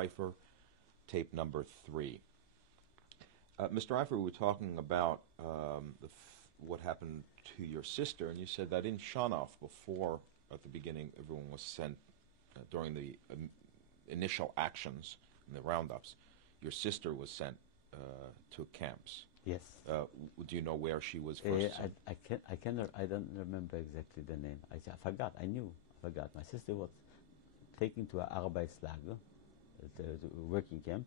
Reifer, tape number 3. Mr. Reifer, we were talking about what happened to your sister, and you said that in Shanoff, before, at the beginning, everyone was sent during the initial actions and the roundups, your sister was sent to camps. Yes. Do you know where she was first sent? I don't remember exactly the name. I forgot. I forgot. My sister was taken to an Arbeitslager, the working camp,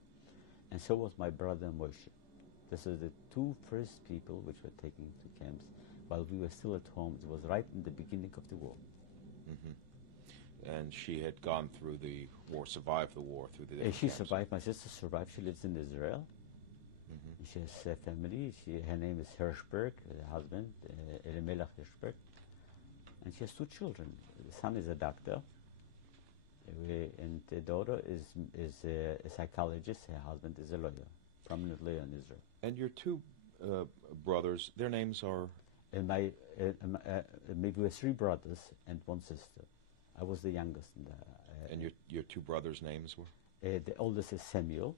and so was my brother Moshe. This is the two first people which were taken to camps while we were still at home. It was right in the beginning of the war. Mm-hmm. And she had gone through the war, survived the war through the different She camps. survived. My sister survived. She lives in Israel. Mm-hmm. She has a family. Her name is Hirschberg, the husband, Elimelech Hirschberg. And she has 2 children. The son is a doctor, and the daughter is a psychologist. Her husband is a lawyer, prominent lawyer in Israel. And your 2 brothers, their names are? Maybe we were 3 brothers and 1 sister. I was the youngest. And your 2 brothers' names were? The oldest is Samuel.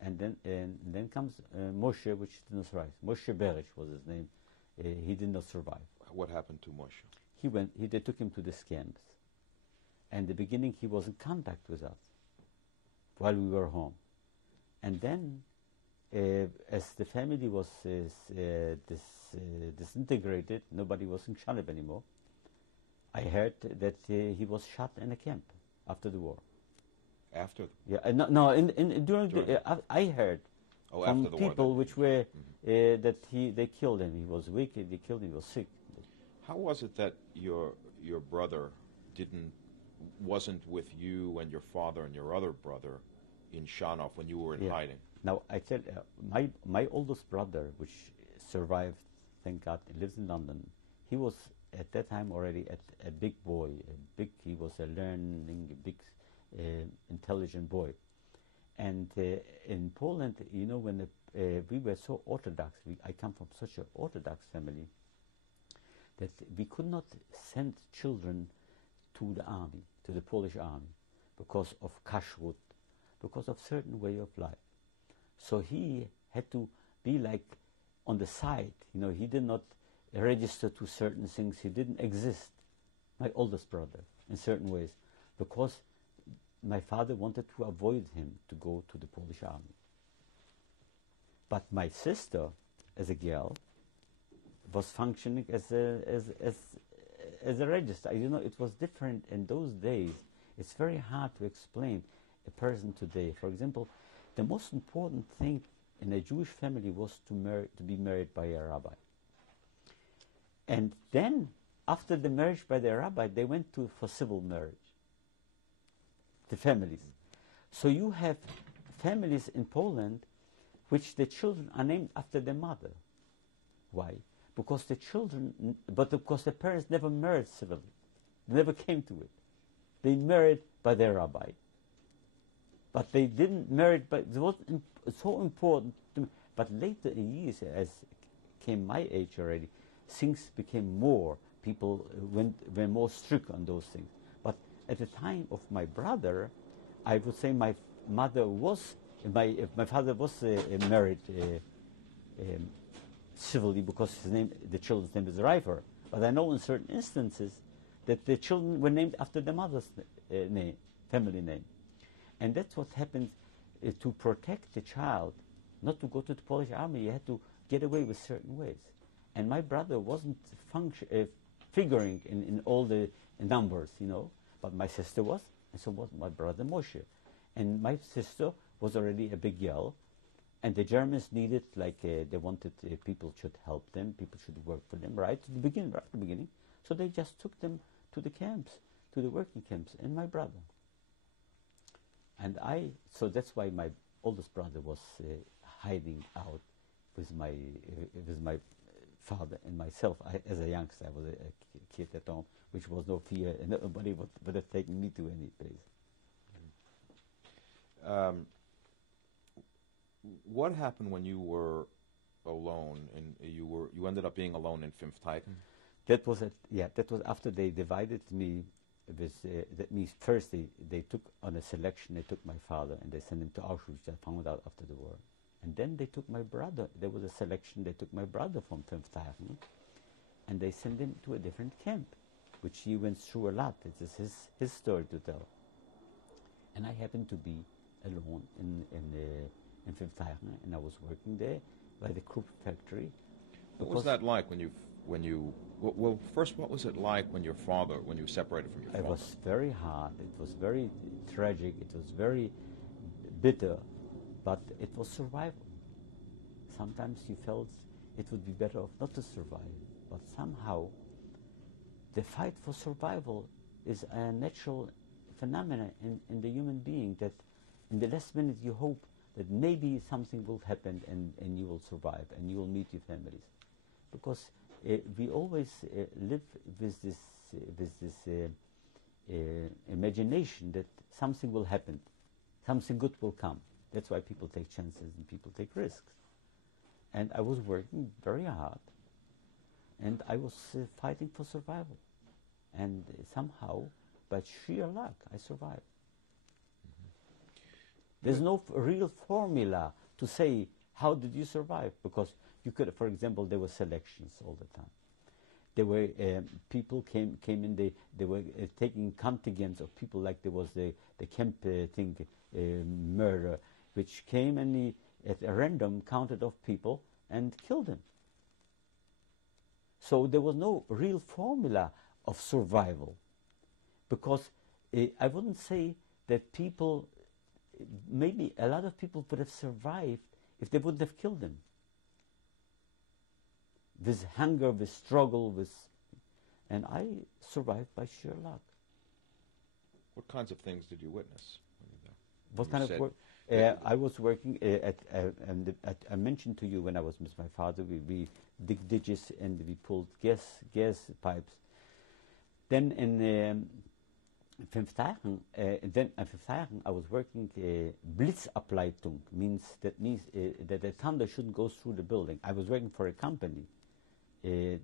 And then comes Moshe, which didn't survive. Moshe Berish was his name. He did not survive. What happened to Moshe? They took him to the camps. And in the beginning, he was in contact with us while we were home. And then, as the family was disintegrated, nobody was in Shalib anymore, I heard that he was shot in a camp after the war. After? During the I heard from after the people war, which were that they killed him. He was weak. They killed him. He was sick. How was it that your brother wasn't with you and your father and your other brother in Shanoff when you were in hiding? Now I tell my oldest brother, which survived, thank God, he lives in London. He was at that time already a big boy. He was a learning, big, intelligent boy. And in Poland, you know, when we were so Orthodox, I come from such an Orthodox family, that we could not send children to the army, to the Polish army, because of kashrut, because of certain way of life. So he had to be like on the side, you know, he did not register to certain things, he didn't exist, my oldest brother, in certain ways, because my father wanted to avoid him to go to the Polish army. But my sister, as a girl, was functioning as a register. You know, it was different in those days. It's very hard to explain a person today. For example, the most important thing in a Jewish family was to be married by a rabbi. And then, after the marriage by the rabbi, they went for civil marriage, the families. So you have families in Poland which the children are named after their mother. Why? Because because the parents never married civilly. They never came to it. They married by their rabbi. But they didn't marry, but it was so important to me. But later in years, as came my age already, things became more, people were more strict on those things. But at the time of my brother, I would say my father was married civilly, because the children's name is Reifer. But I know in certain instances that the children were named after their mother's name, family name. And that's what happened to protect the child, not to go to the Polish army. You had to get away with certain ways. And my brother wasn't figuring in all the numbers, you know, but my sister was, and so was my brother Moshe. And my sister was already a big girl, and the Germans needed, like, they wanted people should help them, people should work for them, right at the beginning. So they just took them to the camps, to the working camps, and my brother. And so that's why my oldest brother was hiding out with my father and myself. As a youngster, I was a kid at home, which was no fear, and nobody would have taken me to any place. What happened when you were alone, and you ended up being alone in Fifth Titan? That was after they divided me that means first they took on a selection, they took my father and they sent him to Auschwitz. I found out after the war. And then they took my brother. There was a selection, they took my brother from Fünftagen and they sent him to a different camp, which he went through a lot. It is his story to tell. And I happened to be alone in Fünftagen, and I was working there by the Krupp factory. What was that like when you well, first, what was it like when you separated from your father? It was very hard. It was very tragic. It was very bitter, but it was survival. Sometimes you felt it would be better off not to survive, but somehow the fight for survival is a natural phenomenon in the human being, that in the last minute you hope that maybe something will happen and you will survive and you will meet your families. Because we always live with this imagination that something will happen, something good will come. That's why people take chances and people take risks. And I was working very hard, and I was fighting for survival. And somehow, by sheer luck, I survived. There's no real formula to say, how did you survive? Because you could, for example, there were selections all the time. There were people came in, they were taking contingents of people, like there was the camp murder, which came and he, at a random, counted off people and killed them. So there was no real formula of survival, because I wouldn't say that people, maybe a lot of people would have survived if they wouldn't have killed them. With hunger, with struggle, and I survived by sheer luck. What kinds of things did you witness when you were there? What kind of work? I was working I mentioned to you when I was with my father, we dig ditches and we pulled gas pipes. Then in Fünftagen, I was working Blitzableitung, means that the thunder shouldn't go through the building. I was working for a company, and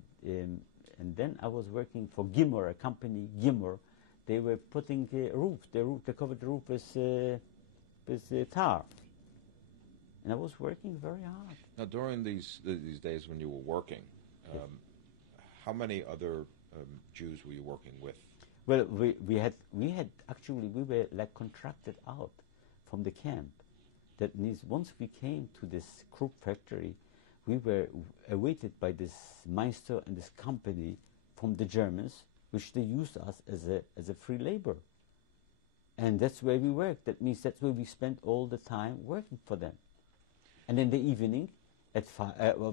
then I was working for Gimmer, a company, Gimmer. They were putting roofs. They covered the roof with tar, and I was working very hard. Now, during these days when you were working, yes. How many other Jews were you working with? Well, we had actually, we were like contracted out from the camp. That means once we came to this Krupp factory, we were awaited by this Meister and this company from the Germans, which they used us as a free labor. And that's where we worked. That means that's where we spent all the time working for them. And in the evening, at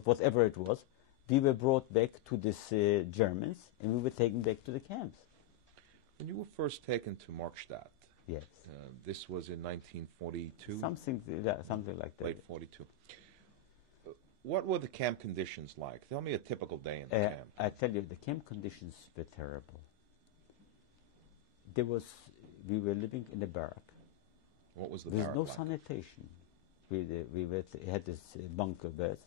whatever it was, we were brought back to this Germans, and we were taken back to the camps. When you were first taken to Markstadt, yes, this was in 1942? Something like that. Late 42. What were the camp conditions like? Tell me a typical day in the camp. I tell you, the camp conditions were terrible. We were living in a barrack. What was the barrack like? There was no sanitation. We had this bunker bed.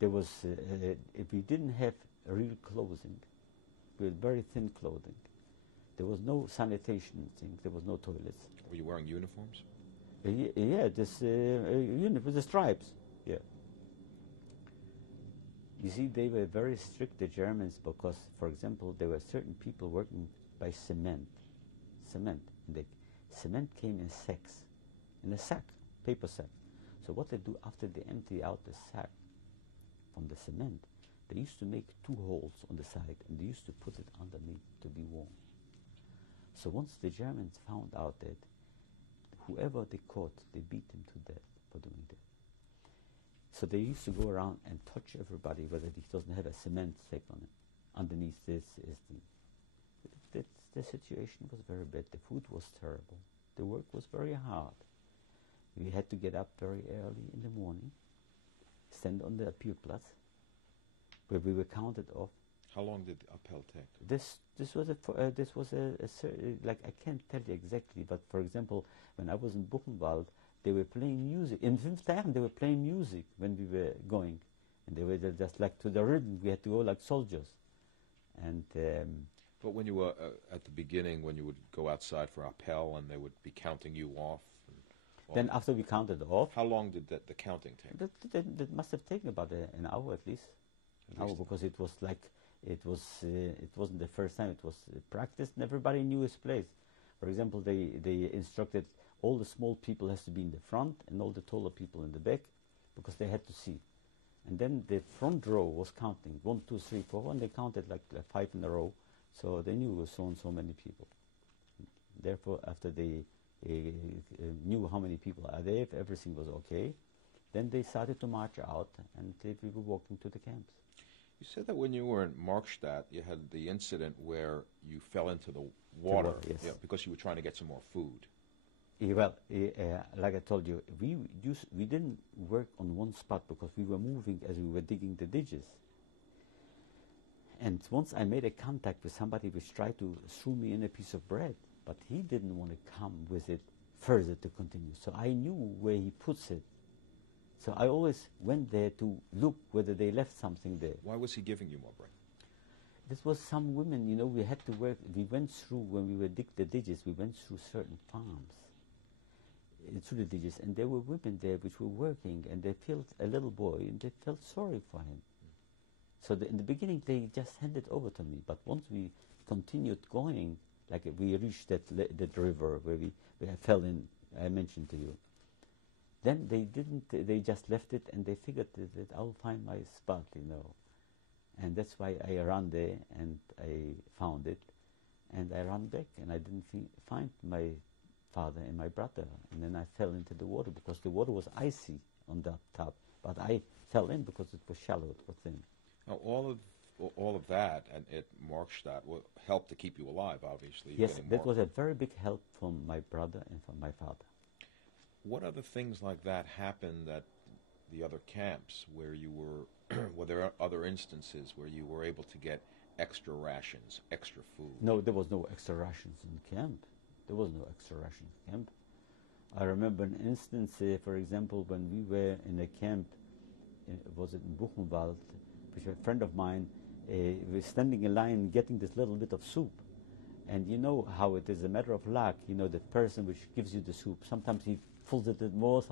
There was, if we didn't have real clothing, we had very thin clothing. There was no sanitation thing. There was no toilets. Were you wearing uniforms? Yeah, this uniform with the stripes. Yeah. You see, they were very strict, the Germans, because, for example, there were certain people working by cement. And the cement came in sacks, in a sack, paper sack. So what they do after they empty out the sack from the cement, they used to make 2 holes on the side, and they used to put it underneath to be warm. So once the Germans found out that whoever they caught, they beat them to death for doing that. So they used to go around and touch everybody whether he doesn't have a cement sack on it. Underneath this is the situation was very bad. The food was terrible. The work was very hard. We had to get up very early in the morning, stand on the Appealplatz, where we were counted off. How long did the appel take? This was like, I can't tell you exactly, but for example, when I was in Buchenwald, they were playing music. In Fünftagen, they were playing music when we were going, and they were just like to the rhythm. We had to go like soldiers, and But when you were at the beginning, when you would go outside for appel and they would be counting you off, and Then after we counted off, how long did the counting take? that must have taken about an hour at least. At An hour, least. because it was like it wasn't the first time. It was practiced, and everybody knew his place. For example, they instructed all the small people has to be in the front and all the taller people in the back, because they had to see. And then the front row was counting 1, 2, 3, 4, and they counted like 5 in a row, so they knew it was so and so many people. Therefore, after they knew how many people are there, if everything was okay, then they started to march out, and we were walking to the camps. You said that when you were in Markstadt, you had the incident where you fell into the water, yes. yeah, because you were trying to get some more food. Well, like I told you, we didn't work on one spot because we were moving as we were digging the ditches. And once I made a contact with somebody which tried to throw me in a piece of bread, but he didn't want to come with it further to continue. So I knew where he puts it. So I always went there to look whether they left something there. Why was he giving you more bread? This was some women, you know, we had to work. We went through, when we were dig the ditches, we went through certain farms, through the ditches, and there were women there which were working, and they felt a little boy, and they felt sorry for him. So in the beginning, they just handed over to me. But once we continued going, like we reached that river where we fell in, I mentioned to you. Then they didn't, they just left it, and they figured that I'll find my spot, you know. And that's why I ran there, and I found it, and I ran back, and I didn't find my father and my brother. And then I fell into the water, because the water was icy on that top. But I fell in because it was shallow, it was thin. Now, all of that and at Markstadt helped to keep you alive, obviously. Yes, that was a very big help from my brother and from my father. What other things like that happened at the other camps where you were, were there other instances where you were able to get extra rations, extra food? No, there was no extra rations in camp. There was no extra rations in camp. I remember an instance, for example, when we were in a camp, was it in Buchenwald, which a friend of mine was standing in line getting this little bit of soup. And you know how it is a matter of luck, you know, the person which gives you the soup, sometimes he fills it with more,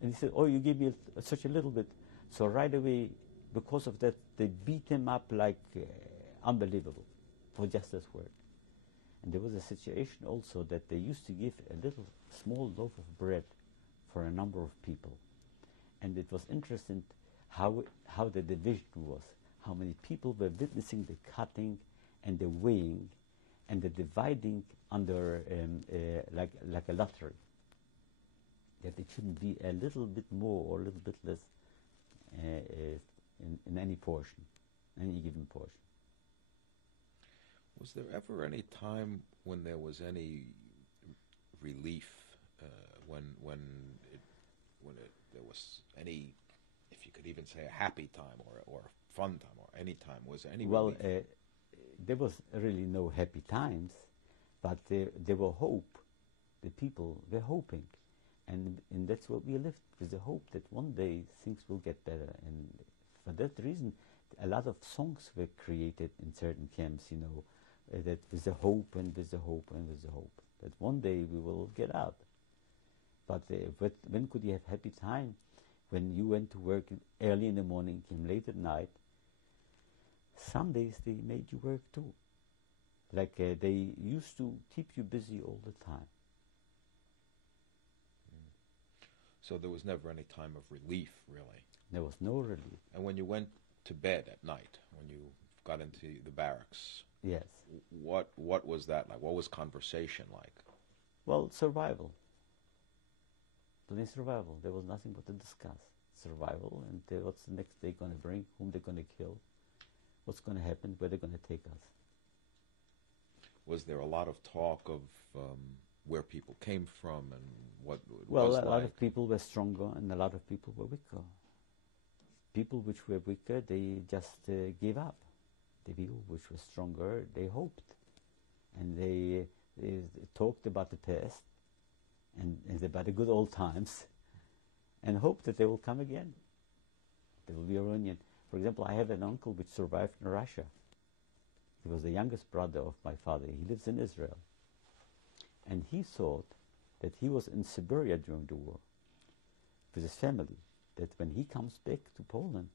and he said, oh, you gave me such a little bit. So right away, because of that, they beat him up like unbelievable for just this word. And there was a situation also that they used to give a little small loaf of bread for a number of people. And it was interesting how the division was, how many people were witnessing the cutting and the weighing and the dividing under like a lottery. That it shouldn't be a little bit more or a little bit less in any portion, any given portion. Was there ever any time when there was any relief, there was any, if you could even say, a happy time or a fun time or any time? Was there any relief? There was really no happy times, but there were hope. The people were hoping, and that's what we lived with, the hope that one day things will get better. And for that reason, a lot of songs were created in certain camps, you know, that with the hope and with the hope and with the hope that one day we will get out. But when could you have happy time? When you went to work early in the morning, came late at night. Some days they made you work too. Like they used to keep you busy all the time. So there was never any time of relief, really. There was no relief. And when you went to bed at night, when you got into the barracks, yes, what was that like? What was conversation like? Well, survival. Plain survival. There was nothing but to discuss. Survival, and what's the next day going to bring, whom they're going to kill, what's going to happen, where they're going to take us. Was there a lot of talk of where people came from and what it well, was a like? lot of people were stronger and a lot of people were weaker. People which were weaker, they just gave up. The people which were stronger, they hoped. And they talked about the past and about the good old times and hoped that they will come again. There will be a reunion. For example, I have an uncle which survived in Russia. He was the youngest brother of my father. He lives in Israel. And he thought that he was in Siberia during the war with his family, that when he comes back to Poland,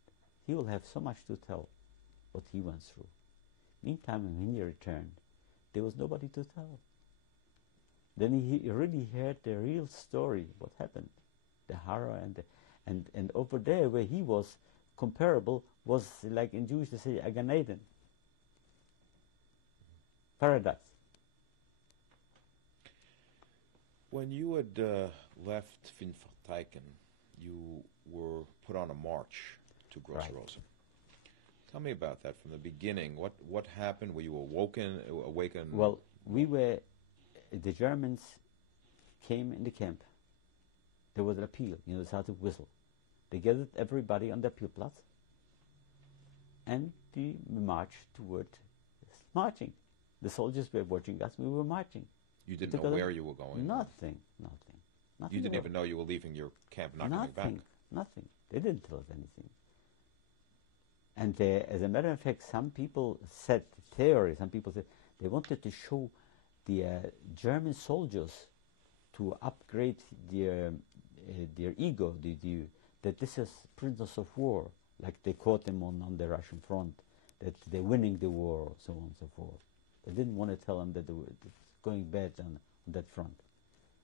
he will have so much to tell what he went through. Meantime, when he returned, there was nobody to tell. Then he really heard the real story, what happened, the horror, and over there where he was comparable was like in Jewish they say a Gan Eden, paradise. When you had left Finfarteiken, you were put on a march to Gross Right. Rosen. Tell me about that from the beginning. What happened? Were you awakened? Well, the Germans came in the camp. There was an appeal, they started to whistle. They gathered everybody on the Appealplatz, and we marched toward marching. The soldiers were watching us, we were marching. You didn't know where you were going? Nothing. You didn't even know you were leaving your camp, not coming back? Nothing. They didn't tell us anything. And as a matter of fact, some people said they wanted to show the German soldiers to upgrade their ego, that this is prisoners of war, like they caught them on the Russian front, that they're winning the war, so on and so forth. They didn't want to tell them that it's going bad on that front.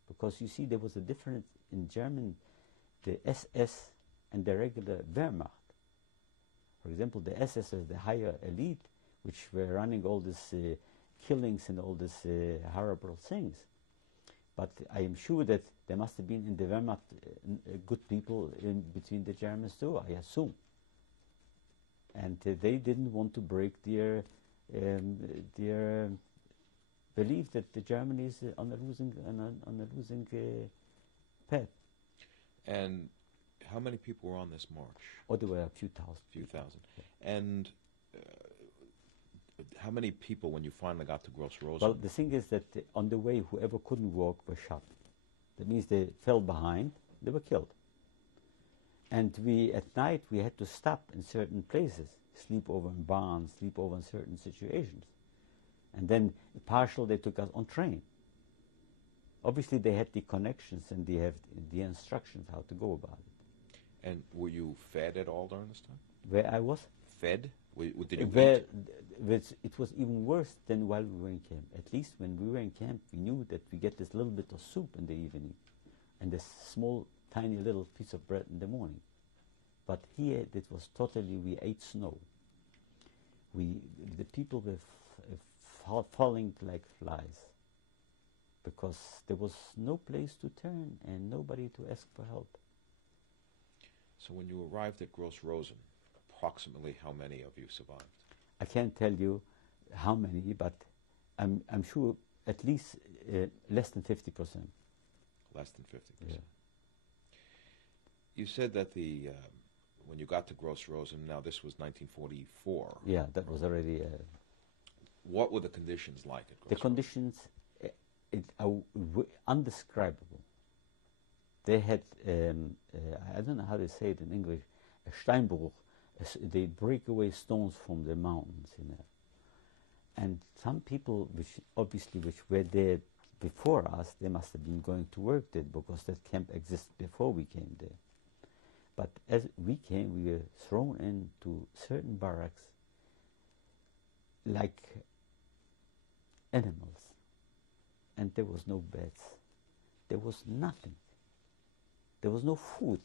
Because you see, there was a difference in German, the SS and the regular Wehrmacht. For example, the SS is the higher elite, which were running all these killings and all these horrible things. But I am sure that there must have been in the Wehrmacht good people in between the Germans too, I assume. And they didn't want to break their belief that the Germany is on a losing path. And how many people were on this march? Oh, there were a few thousand. Few thousand. And how many people, when you finally got to Gross Rosen? Well, the thing is that on the way, whoever couldn't walk was shot. That means they fell behind, they were killed. And at night, we had to stop in certain places, sleep over in barns, sleep over in certain situations. And then partial, they took us on train. Obviously, they had the connections and they have the instructions how to go about it. And were you fed at all during this time? Where I was? Fed? Did you eat? It was even worse than while we were in camp. At least when we were in camp, we knew that we get this little bit of soup in the evening and this small, tiny little piece of bread in the morning. But here, it was totally, we ate snow. The people were falling like flies because there was no place to turn and nobody to ask for help. So when you arrived at Gross Rosen, approximately how many of you survived? I can't tell you how many, but I'm sure at least less than 50%. Less than 50%. Yeah. You said that when you got to Gross Rosen, now this was 1944. Yeah, that was already... what were the conditions like at Gross the conditions are undescribable. They had, I don't know how to say it in English, a Steinbruch. They break away stones from the mountains, And some people, which were there before us, they must have been going to work there because that camp existed before we came there. But as we came, we were thrown into certain barracks like animals. And there was no beds. There was nothing. There was no food.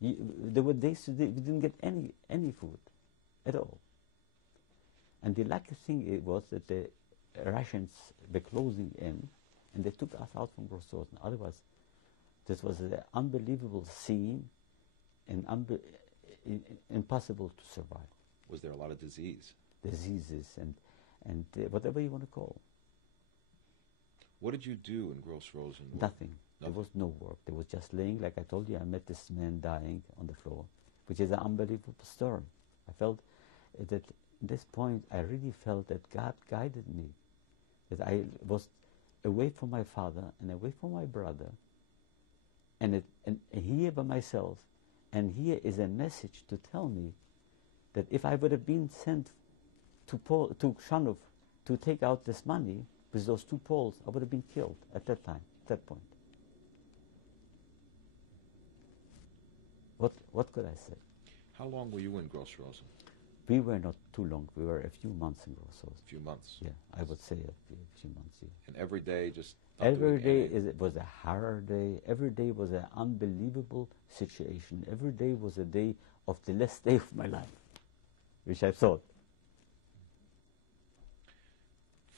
There were days we didn't get any food at all. And the lucky thing was that the Russians were closing in, and they took us out from Gross Rosen. Otherwise, this was an unbelievable scene, and impossible to survive. Was there a lot of diseases and whatever you want to call. What did you do in Gross Rosen? Nothing. There was no work. There was just laying, like I told you, I met this man dying on the floor, which is an unbelievable story. I felt that at this point, I really felt that God guided me, that I was away from my father and away from my brother, and here by myself, and here is a message to tell me that if I would have been sent to Shanov to take out this money with those 2 Poles, I would have been killed at that time, at that point. What could I say? How long were you in Gross Rosen? We were not too long. We were a few months in Gross Rosen. A few months. Yeah, I would say a few months. Yeah. And every day, just not Every doing day anything? was a horror day. Every day was an unbelievable situation. Every day was a day of the last day of my life, which I thought.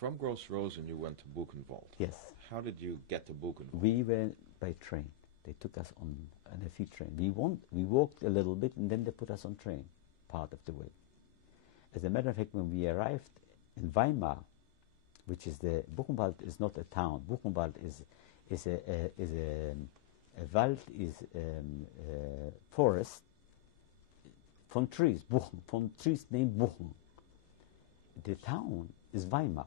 From Gross Rosen, you went to Buchenwald. Yes. How did you get to Buchenwald? We went by train. They took us on a FI train. We walked a little bit, and then they put us on train, part of the way. As a matter of fact, when we arrived in Weimar, which is Buchenwald is not a town. Buchenwald is a Wald, is forest from trees, Buchen, from trees named Buchen. The town is Weimar.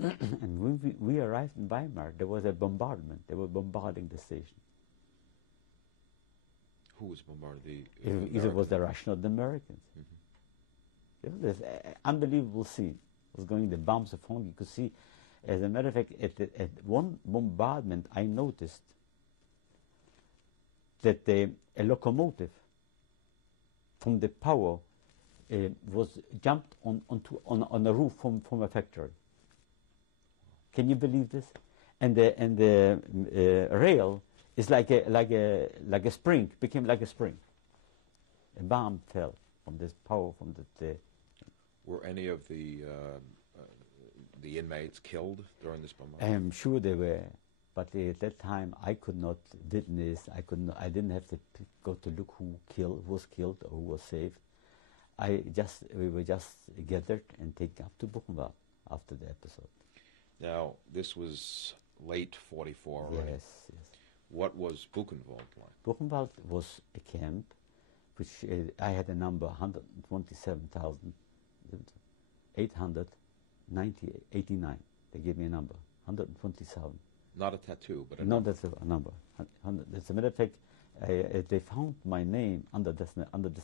And when we arrived in Weimar, there was a bombardment. They were bombarding the station. Who was bombarding Either it was the Russians or the Americans. It was an unbelievable scene. It was going, the bombs of home. You could see, as a matter of fact, at one bombardment, I noticed that a locomotive from the power was jumped on a roof from a factory. Can you believe this? And the rail is like a spring, became like a spring. A bomb fell from this power from the. Were any of the inmates killed during this I bombardment? am sure they were, but at that time I could not witness. I didn't have to go to look who was killed or who was saved. We were just gathered and taken up to Buchenwald after the episode. Now, this was late 44 already. Yes. What was Buchenwald like? Buchenwald was a camp, which I had a number 127,889. They gave me a number 127. Not a tattoo, but a No, number. that's a number. As a matter of fact, they found my name under this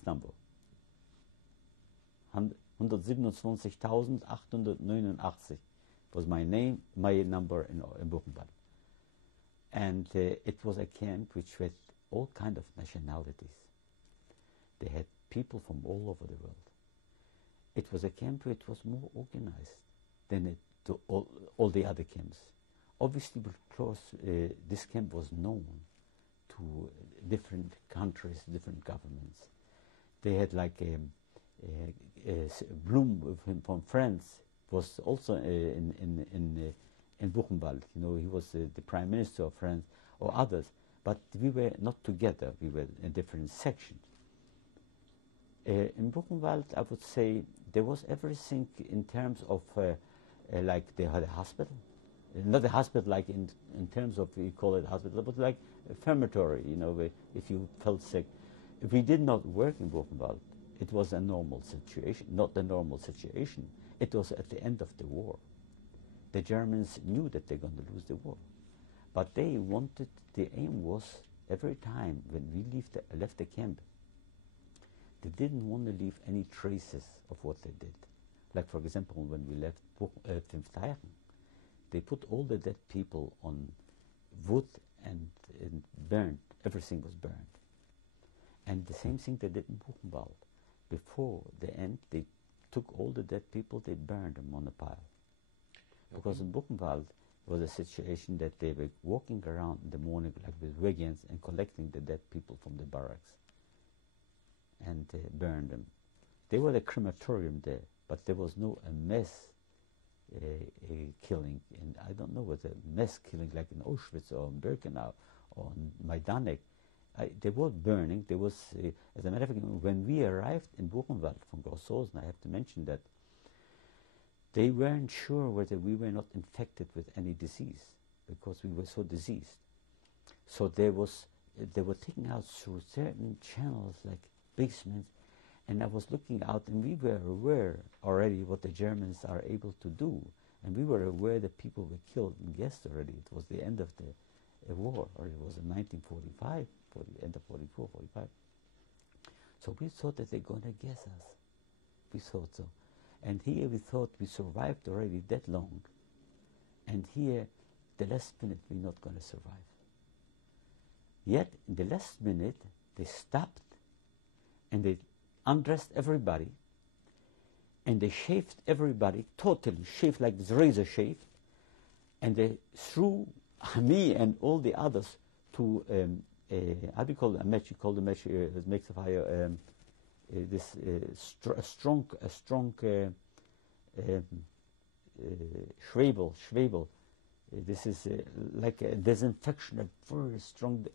number. 127.889 was my name, my number in Buchenwald. And it was a camp which had all kind of nationalities. They had people from all over the world. It was a camp which was more organized than all the other camps. Obviously, because this camp was known to different countries, different governments. They had like Blum from France was also in Buchenwald. You know, he was the Prime Minister of France, or others. But we were not together. We were in different sections. In Buchenwald, I would say there was everything in terms of like they had a hospital. Not a hospital like in terms of, we call it hospital, but like a dormitory, you know, if you felt sick. If we did not work in Buchenwald, it was a normal situation, not the normal situation. It was at the end of the war. The Germans knew that they're going to lose the war. But they wanted, the aim was, every time when we left the camp, they didn't want to leave any traces of what they did. Like, for example, when we left Fünfteichen, they put all the dead people on wood and burned. Everything was burned. And the same thing they did in Buchenwald. Before the end, they took all the dead people, they burned them on a pile. Because in Buchenwald was a situation that they were walking around in the morning like with wagons and collecting the dead people from the barracks and burned them. They were the crematorium there, but there was no mass killing. And I don't know what a mass killing like in Auschwitz or in Birkenau or in Majdanek. They were burning. There was, as a matter of fact, when we arrived in Buchenwald from Gross Rosen, I have to mention that they weren't sure whether we were not infected with any disease because we were so diseased. So they were taking out through certain channels like basements, and I was looking out, and we were aware already what the Germans are able to do, and we were aware that people were killed and guessed already. It was the end of the war, or it was in 1945, end of 44, 45. So we thought that they're going to guess us. we thought so. And here we thought we survived already that long. And here, the last minute, we're not going to survive. Yet, in the last minute, they stopped and they undressed everybody and they shaved everybody, totally shaved like this razor shave, and they threw me and all the others to how do you call it? A match? You call the match that makes the fire. A strong Schwebel. This is like a disinfection, a very strong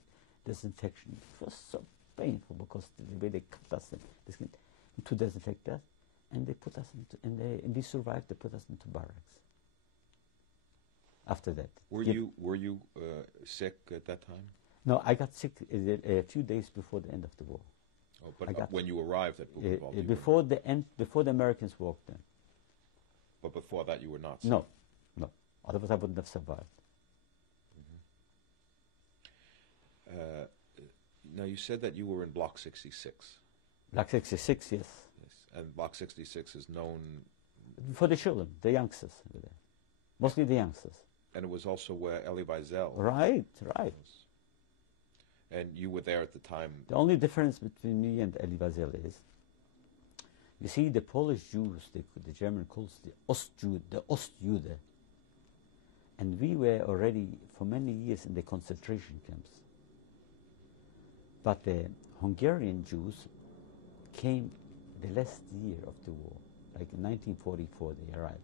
disinfection. It was so painful because the way they cut us to disinfect us, and they put us into, and we survived. They put us into barracks. After that, were you sick at that time? No, I got sick a few days before the end of the war. Oh, but when you arrived at Buchenwald, before the end, before the Americans walked in. But before that, you were not sick. No. Otherwise, I wouldn't have survived. Mm-hmm. Now, you said that you were in Block 66. Block 66, yes. Yes, and Block 66 is known for the children, the youngsters, mostly the youngsters. And it was also where Elie Wiesel. Right. Was. And you were there at the time. The only difference between me and Elie Wiesel is, you see, the Polish Jews, the German calls the Ostjude, and we were already for many years in the concentration camps. But the Hungarian Jews came the last year of the war, like in 1944 they arrived.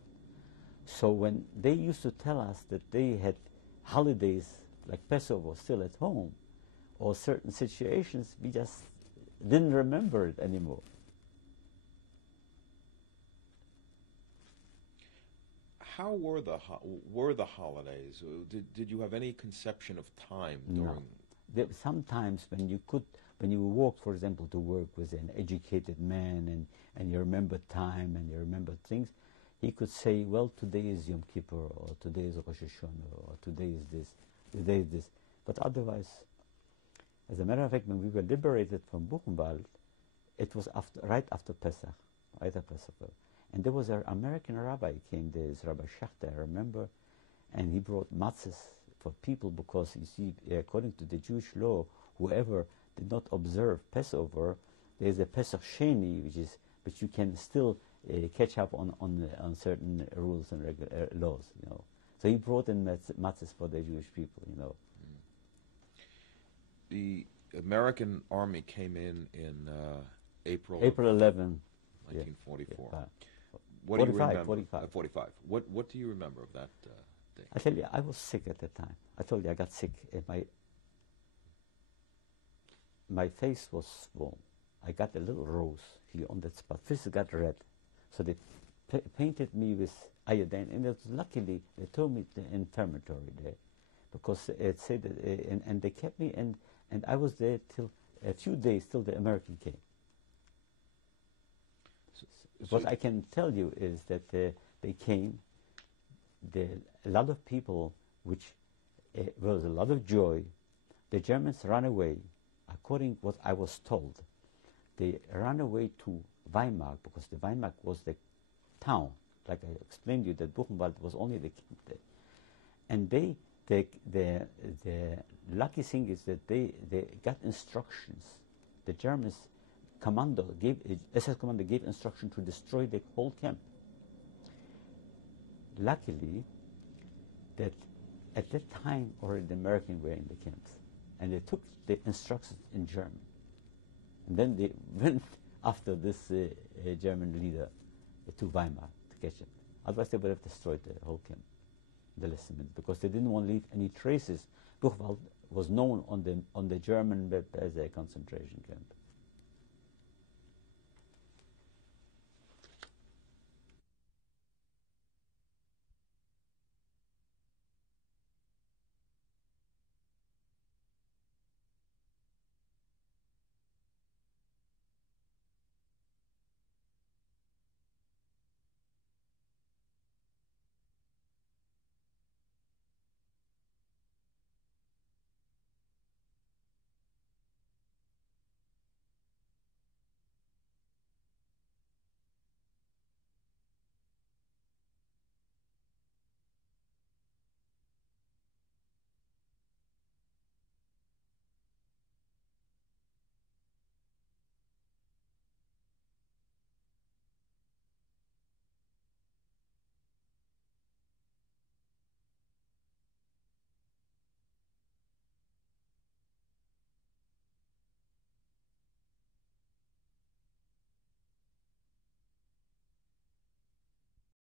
So when they used to tell us that they had holidays like Passover still at home, or certain situations, we just didn't remember it anymore. How were the holidays? Did you have any conception of time during? No. Sometimes when you walked, for example, to work with an educated man and you remember time and you remember things, he could say, well, today is Yom Kippur, or today is Rosh Hashanah, or today is this, today is this. But otherwise, as a matter of fact, when we were liberated from Buchenwald, it was right after Pesach. And there was an American rabbi came there, Rabbi Schachter, I remember, and he brought matzahs for people because, you see, according to the Jewish law, whoever did not observe Passover, there's a Pesach Sheni, which you can still catch up on certain rules and laws, you know. So he brought in matzahs for the Jewish people, you know. The American army came in April 11, 1944. Yeah. What 45, do you remember? 45. 45. What do you remember of that day? I tell you, I was sick at that time. I told you I got sick. My face was swollen. I got a little rose here on that spot. First it got red. So they painted me with iodine, and it was, luckily they told me the infirmary there, because it said that, and they kept me, and I was there till a few days till the American came. What I can tell you is that they came. A lot of people, which was a lot of joy. The Germans ran away, according what I was told. They ran away to Weimar, because the Weimar was the town. Like I explained to you, that Buchenwald was only the camp there. And the lucky thing is that they got instructions. The Germans SS commander gave instruction to destroy the whole camp. Luckily, that at that time already the Americans were in the camps, and they took the instructions in German. And then they went after this German leader to Weimar to catch him. Otherwise they would have destroyed the whole camp, the last minute, because they didn't want to leave any traces. Buchenwald was known on the German map as a concentration camp.